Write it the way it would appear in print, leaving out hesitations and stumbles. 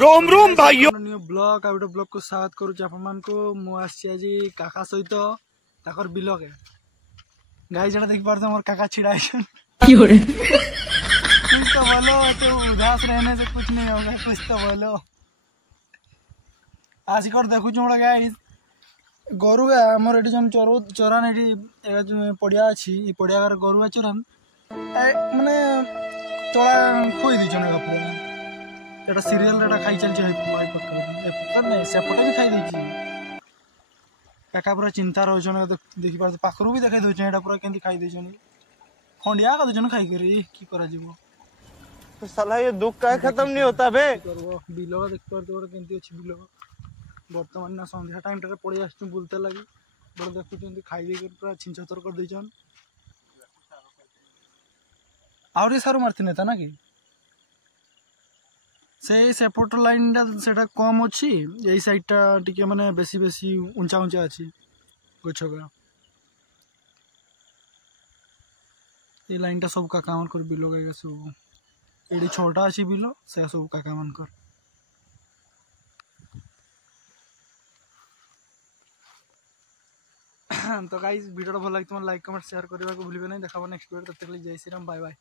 रोम रोम भाइयों ब्लॉग आ गोटे ब्लॉग को स्वागत करुच्ची आपण को मु आज काका सहित ताकर बिल के गाई जरा देख पारे मोर काका छिड़ा कुछ तो बोलो तो उदास रहने से कुछ नहीं होगा कुछ तो बोलो आसिक देखु मोड़ गाई गोरु आमर ये जन चोरान ये पड़िया अच्छी पड़िया गोरु चोरान माने तला खोई दीचन पूरा सीरियल खाई चलती नहीं सेपटे भी खाई देती काका पूरा चिंता रोचन देखी पारे पाखर भी देखा दूसरे पूरा केमती खाई देचन खंडिया कर दूसरे खाई कि तो साला ये दुख का खत्म नहीं होता बे बिल देख पारे केमती अच्छी बिल बर्तमान ना संध्या टाइम टे पड़े आस बुलते लगे बड़े देखुं खाई पूरा छिंचतर कर देचन आहरी सारू मारती नेता ना कि से सेपट लाइन टा कम अच्छी यही साइडटा टिके माने बेसी बेसी ऊंचा ऊंचा अच्छी गछ का ये लाइन टा सब काका मान कर बिल गाई सब ये 6टा अच्छी बिल से सब काका मान कर तो गाइस वीडियो भल लगे तुम लाइक कमेंट शेयर करने को भूलिए नहीं देखा नेक्स्ट वीडियो तब तक जय श्री राम बाय बाय।